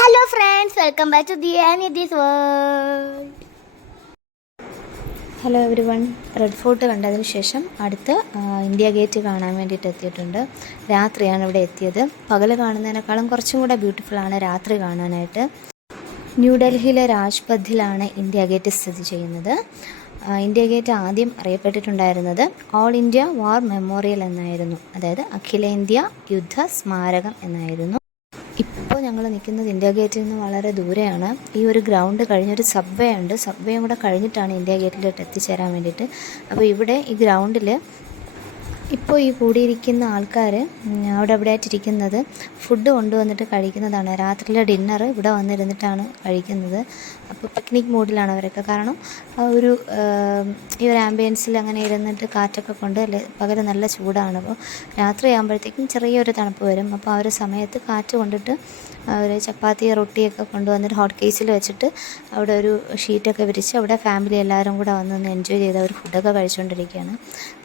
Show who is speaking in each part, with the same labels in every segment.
Speaker 1: Hello friends welcome back to the this world
Speaker 2: hello everyone Red Fort കണ്ടതിന് ശേഷം അടുത്ത് India gate കാണാൻ വേണ്ടിയിട്ട് എത്തിയിട്ടുണ്ട്. രാത്രിയാണ് ഇവിടെ എത്തിയത്. പകൽ കാണുന്നതിനേക്കാളും കുറച്ചും കൂടെ ആണ് രാത്രി കാണാനായിട്ട്. ന്യൂഡൽഹിയിലെ രാജ്പഥിലാണ് ഇന്ത്യ ഗേറ്റ് സ്ഥിതി ചെയ്യുന്നത്. ഇന്ത്യ ഗേറ്റ് ആദ്യം അറിയപ്പെട്ടിട്ടുണ്ടായിരുന്നത് ഓൾ ഇന്ത്യ വാർ മെമ്മോറിയൽ എന്നായിരുന്നു. അതായത് അഖിലേന്ത്യാ യുദ്ധ സ്മാരകം എന്നായിരുന്നു. ഞങ്ങൾ നിൽക്കുന്നത് ഇന്ത്യ ഗേറ്റിൽ നിന്ന് വളരെ ദൂരെയാണ്. ഈ ഒരു ഗ്രൗണ്ട് കഴിഞ്ഞൊരു സബ്വേ ഉണ്ട്. സബ്വേയും കൂടെ കഴിഞ്ഞിട്ടാണ് ഇന്ത്യ ഗേറ്റിലോട്ട് എത്തിച്ചേരാൻ വേണ്ടിയിട്ട്. അപ്പോൾ ഇവിടെ ഈ ഗ്രൗണ്ടിൽ ഇപ്പോൾ ഈ കൂടിയിരിക്കുന്ന ആൾക്കാർ അവിടെ അവിടെ ആയിട്ടിരിക്കുന്നത് ഫുഡ് കൊണ്ടുവന്നിട്ട് കഴിക്കുന്നതാണ്. രാത്രിയിലെ ഡിന്നർ ഇവിടെ വന്നിരുന്നിട്ടാണ് കഴിക്കുന്നത്. അപ്പോൾ പിക്നിക് മൂഡിലാണ് അവരൊക്കെ. കാരണം ഒരു ഈ ഒരു ആംബിയൻസിൽ അങ്ങനെ ഇരുന്നിട്ട് കാറ്റൊക്കെ കൊണ്ട് പകൽ നല്ല ചൂടാണ്. അപ്പോൾ രാത്രിയാകുമ്പോഴത്തേക്കും ചെറിയൊരു തണുപ്പ് വരും. അപ്പോൾ ആ ഒരു സമയത്ത് കാറ്റ് കൊണ്ടിട്ട് അവർ ചപ്പാത്തി റൊട്ടിയൊക്കെ കൊണ്ടുവന്നിട്ട് ഹോട്ട് കേസിൽ വെച്ചിട്ട് അവിടെ ഒരു ഷീറ്റൊക്കെ വിരിച്ച് അവിടെ ഫാമിലി എല്ലാവരും കൂടെ വന്ന് എൻജോയ് ചെയ്ത് അവർ ഫുഡൊക്കെ കഴിച്ചുകൊണ്ടിരിക്കുകയാണ്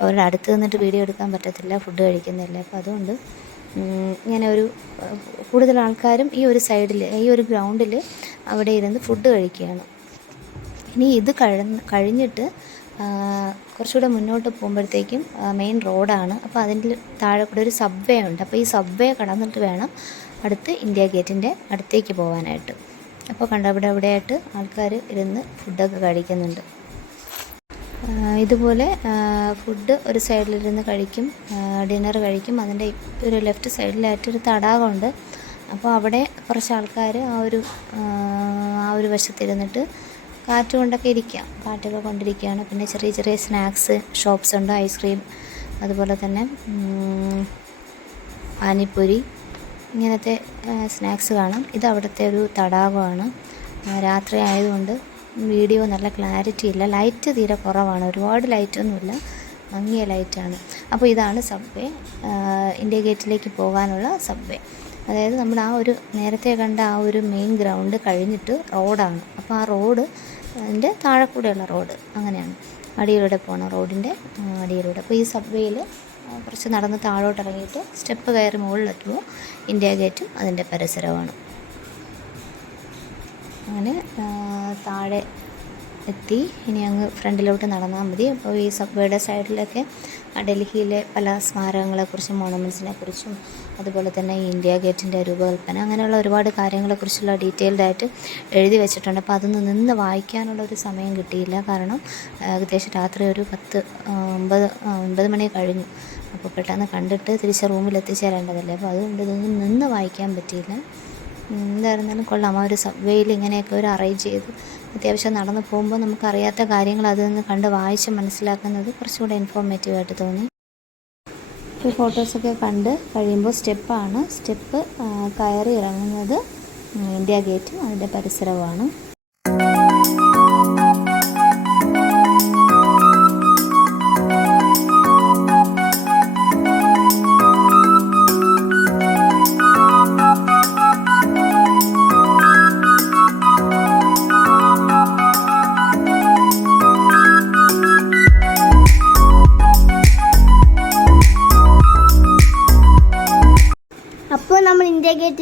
Speaker 2: അവരുടെ അടുത്ത് നിന്നിട്ട് വീഡിയോ എടുക്കാൻ പറ്റത്തില്ല ഫുഡ് കഴിക്കുന്നില്ല. അപ്പോൾ അതുകൊണ്ട് ഇങ്ങനെ ഒരു കൂടുതൽ ആൾക്കാരും ഈ ഒരു സൈഡിൽ ഈ ഒരു ഗ്രൗണ്ടിൽ അവിടെ ഇരുന്ന് ഫുഡ് കഴിക്കുകയാണ്. ഇനി ഇത് കഴിഞ്ഞ് കഴിഞ്ഞിട്ട് കുറച്ചുകൂടെ മുന്നോട്ട് പോകുമ്പോഴത്തേക്കും മെയിൻ റോഡാണ് അപ്പോൾ അതിന്റെ താഴെ കൂടെ ഒരു സബ്വേ ഉണ്ട്. അപ്പോൾ ഈ സബ്വേ കടന്നിട്ട് വേണം അടുത്ത് ഇന്ത്യ ഗേറ്റിന്റെ അടുത്തേക്ക് പോകാനായിട്ട്. അപ്പോൾ കണ്ട അവിടെ അവിടെയായിട്ട് ആൾക്കാർ ഇരുന്ന് ഫുഡൊക്കെ കഴിക്കുന്നുണ്ട്. ഇതുപോലെ ഫുഡ് ഒരു സൈഡിലിരുന്ന് കഴിക്കും ഡിന്നർ കഴിക്കും. അതിന്റെ ഒരു ലെഫ്റ്റ് സൈഡിലായിട്ട് ഒരു തടാകമുണ്ട്. അപ്പോൾ അവിടെ കുറച്ച് ആൾക്കാർ ആ ഒരു ആ, ഒരു വശത്തിരുന്നിട്ട് കാറ്റ് കൊണ്ടൊക്കെ ഇരിക്കാം. കാറ്റൊക്കെ കൊണ്ടിരിക്കുകയാണ് പിന്നെ ചെറിയ ചെറിയ സ്നാക്സ് ഷോപ്സ് ഉണ്ട് ഐസ്ക്രീം. അതുപോലെ തന്നെ പാനിപ്പൂരി. ഇങ്ങനത്തെ സ്നാക്സ് കാണാം. ഇത് അവിടുത്തെ ഒരു തടാകമാണ്. രാത്രി ആയതുകൊണ്ട് വീഡിയോ നല്ല ക്ലാരിറ്റി ഇല്ല. ലൈറ്റ് തീരെ കുറവാണ്. ഒരുപാട് ലൈറ്റൊന്നുമില്ല മങ്ങിയ ലൈറ്റാണ് അപ്പോൾ ഇതാണ് സബ്വേ ഇന്ത്യ ഗേറ്റിലേക്ക് പോകാനുള്ള സബ്വേ അതായത് നമ്മൾ ആ ഒരു നേരത്തെ കണ്ട ആ ഒരു മെയിൻ ഗ്രൗണ്ട് കഴിഞ്ഞിട്ട് റോഡാണ് അപ്പോൾ ആ റോഡ് അതിന്റെ താഴെ കൂടെയുള്ള റോഡ് അങ്ങനെയാണ്. അടിയിലൂടെ പോകണം റോഡിന്റെ അടിയിലൂടെ. അപ്പോൾ ഈ സബ്വേയിൽ കുറച്ച് നടന്ന് താഴോട്ട് ഇറങ്ങിയിട്ട് സ്റ്റെപ്പ് കയറി മുകളിലെത്തുമ്പോൾ ഇന്ത്യ ഗേറ്റും അതിന്റെ പരിസരമാണ് അങ്ങനെ താഴെ എത്തി. ഇനി അങ്ങ് ഫ്രണ്ടിലോട്ട് നടന്നാൽ മതി. അപ്പോൾ ഈ സബ്വേയുടെ സൈഡിലൊക്കെ ഡൽഹിയിലെ പല സ്മാരകങ്ങളെക്കുറിച്ചും മോണമെന്റ്സിനെ കുറിച്ചും അതുപോലെ തന്നെ ഇന്ത്യ ഗേറ്റിന്റെ രൂപകൽപ്പന അങ്ങനെയുള്ള ഒരുപാട് കാര്യങ്ങളെക്കുറിച്ചുള്ള ഡീറ്റെയിൽഡായിട്ട് എഴുതി വെച്ചിട്ടുണ്ട്. അപ്പോൾ അതൊന്ന് നിന്ന് വായിക്കാനുള്ള ഒരു സമയം കിട്ടിയില്ല. കാരണം ഏകദേശം രാത്രി ഒരു പത്ത് ഒമ്പത് ഒൻപത് മണി കഴിഞ്ഞു. അപ്പോൾ പെട്ടെന്ന് കണ്ടിട്ട് തിരിച്ച് റൂമിൽ എത്തിച്ചേരേണ്ടതല്ലേ അപ്പോൾ അതുകൊണ്ട് ഇതൊന്നും നിന്ന് വായിക്കാൻ പറ്റിയില്ല. എന്തായിരുന്നാലും കൊള്ളാം. ആ ഒരു സബ്വേയിൽ ഇങ്ങനെയൊക്കെ ഒരു അറേഞ്ച് ചെയ്ത് അത്യാവശ്യം നടന്നു പോകുമ്പോൾ നമുക്കറിയാത്ത കാര്യങ്ങൾ അതിൽ നിന്ന് കണ്ട് വായിച്ച് മനസ്സിലാക്കുന്നത് കുറച്ചുകൂടെ ഇൻഫോർമേറ്റീവ് ആയിട്ട് തോന്നി. ഈ ഫോട്ടോസൊക്കെ കണ്ട് കഴിയുമ്പോൾ സ്റ്റെപ്പാണ് സ്റ്റെപ്പ് കയറി ഇറങ്ങുന്നത് ഇന്ത്യ ഗേറ്റും അതിന്റെ പരിസരവുമാണ്.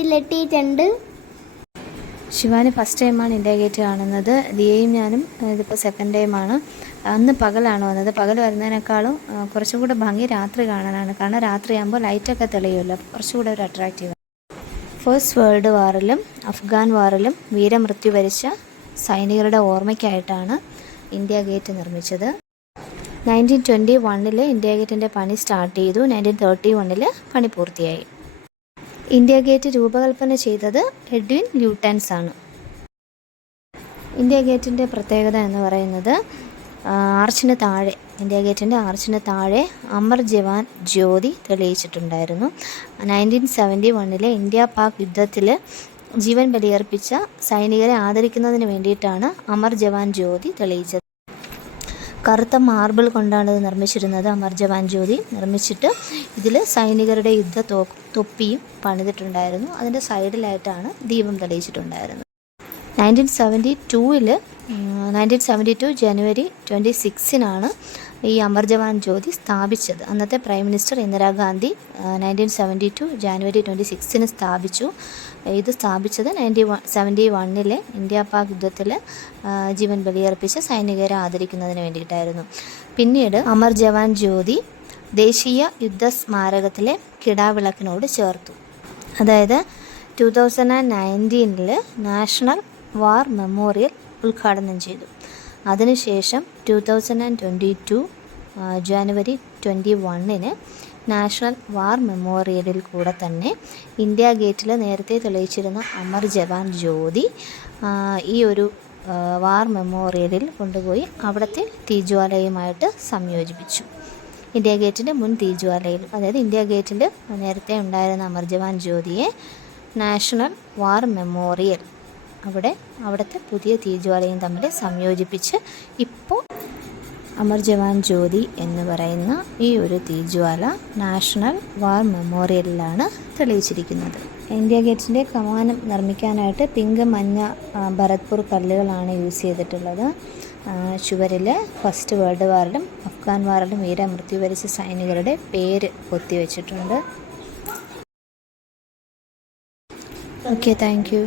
Speaker 1: ഗേറ്റിൽ
Speaker 2: ശിവാനി ഫസ്റ്റ് ടൈമാണ് ഇന്ത്യ ഗേറ്റ് കാണുന്നത്. ദിയയും ഞാനും ഇതിപ്പോൾ സെക്കൻഡ് ടൈമാണ് അന്ന് പകലാണ് വന്നത്. പകൽ വരുന്നതിനേക്കാളും കുറച്ചും കൂടെ ഭംഗി രാത്രി കാണാനാണ്. കാരണം രാത്രിയാകുമ്പോൾ ലൈറ്റൊക്കെ തെളിയുമല്ലോ. കുറച്ചുകൂടെ കുറച്ചും കൂടെ ഒരു അട്രാക്റ്റീവ് ഫസ്റ്റ് വേൾഡ് വാറിലും അഫ്ഗാൻ വാറിലും വീരമൃത്യു വരിച്ച സൈനികരുടെ ഓർമ്മയ്ക്കായിട്ടാണ് ഇന്ത്യ ഗേറ്റ് നിർമ്മിച്ചത്. നയന്റീൻ ട്വന്റി വണ്ണിൽ ഇന്ത്യ ഗേറ്റിന്റെ പണി സ്റ്റാർട്ട് ചെയ്തു. നയന്റീൻ തേർട്ടി വണ്ണിൽ പണി പൂർത്തിയായി. ഇന്ത്യ ഗേറ്റ് രൂപകൽപ്പന ചെയ്തത് എഡ്വിൻ ല്യൂട്ടൻസ് ആണ്. ഇന്ത്യ ഗേറ്റിന്റെ പ്രത്യേകത എന്ന് പറയുന്നത് ആർച്ചിന് താഴെ ഇന്ത്യ ഗേറ്റിന്റെ ആർച്ചിന് താഴെ അമർ ജവാൻ ജ്യോതി തെളിയിച്ചിട്ടുണ്ടായിരുന്നു. നയന്റീൻ സെവന്റി വണ്ണിലെ ഇന്ത്യ പാക് യുദ്ധത്തിൽ ജീവൻ ബലിയർപ്പിച്ച സൈനികരെ ആദരിക്കുന്നതിന് വേണ്ടിയിട്ടാണ് അമർ ജവാൻ ജ്യോതി തെളിയിച്ചത്. കറുത്ത മാർബിൾ കൊണ്ടാണ് ഇത് നിർമ്മിച്ചിരുന്നത്. അമർ ജവാൻ ജ്യോതി നിർമ്മിച്ചിട്ട് ഇതിൽ സൈനികരുടെ യുദ്ധ തോ തൊപ്പിയും പണിതിട്ടുണ്ടായിരുന്നു. അതിന്റെ സൈഡിലായിട്ടാണ് ദീപം തെളിയിച്ചിട്ടുണ്ടായിരുന്നത്. നയന്റീൻ സെവന്റി ടൂവിൽ നയന്റീൻ സെവന്റി ടു ജനുവരി ട്വന്റി സിക്സിനാണ് ഈ അമർ ജവാൻ ജ്യോതി സ്ഥാപിച്ചത്. അന്നത്തെ prime minister Indira Gandhi nineteen seventy two January twenty സിക്സിന് സ്ഥാപിച്ചു. ഇത് സ്ഥാപിച്ചത് നയന്റി വൺ സെവന്റി വണ്ണിലെ ഇന്ത്യ പാക് യുദ്ധത്തിൽ ജീവൻ ബലിയർപ്പിച്ച സൈനികരെ ആദരിക്കുന്നതിന് വേണ്ടിയിട്ടായിരുന്നു. പിന്നീട് അമർ ജവാൻ ജ്യോതി ദേശീയ യുദ്ധ സ്മാരകത്തിലെ കിടാവിളക്കിനോട് ചേർത്തു. അതായത് ടു തൗസൻഡ് ആൻഡ് നയന്റീനിൽ നാഷണൽ വാർ മെമ്മോറിയൽ ഉദ്ഘാടനം ചെയ്തു. അതിനുശേഷം two thousand and twenty two January twenty വണ്ണിന് നാഷണൽ വാർ മെമ്മോറിയലിൽ കൂടെ തന്നെ ഇന്ത്യ ഗേറ്റിൽ നേരത്തെ തെളിയിച്ചിരുന്ന അമർ ജവാൻ ജ്യോതി ഈ ഒരു വാർ മെമ്മോറിയലിൽ കൊണ്ടുപോയി അവിടുത്തെ തീജ്വാലയുമായിട്ട് സംയോജിപ്പിച്ചു. ഇന്ത്യ ഗേറ്റിന്റെ മുൻ തീജ്വാലയിൽ അതായത് ഇന്ത്യ ഗേറ്റിൽ നേരത്തെ ഉണ്ടായിരുന്ന അമർ ജവാൻ ജ്യോതിയെ നാഷണൽ വാർ മെമ്മോറിയൽ അവിടെ അവിടുത്തെ പുതിയ തീജ്വാലയും തമ്മിൽ സംയോജിപ്പിച്ച് ഇപ്പോൾ അമർ ജവാൻ ജ്യോതി എന്ന് പറയുന്ന ഈ ഒരു തീജ്വാല നാഷണൽ വാർ മെമ്മോറിയലിലാണ് തെളിയിച്ചിരിക്കുന്നത്. ഇന്ത്യ ഗേറ്റിന്റെ കമാനം നിർമ്മിക്കാനായിട്ട് പിങ്ക് മഞ്ഞ ഭരത്പൂർ കല്ലുകളാണ് യൂസ് ചെയ്തിട്ടുള്ളത്. ചുവരിൽ ഫസ്റ്റ് വേൾഡ് വാറിലും അഫ്ഗാൻ വാറിലും വീരമൃത്യു വരിച്ച സൈനികരുടെ പേര് കൊത്തിവെച്ചിട്ടുണ്ട് ഓക്കെ താങ്ക്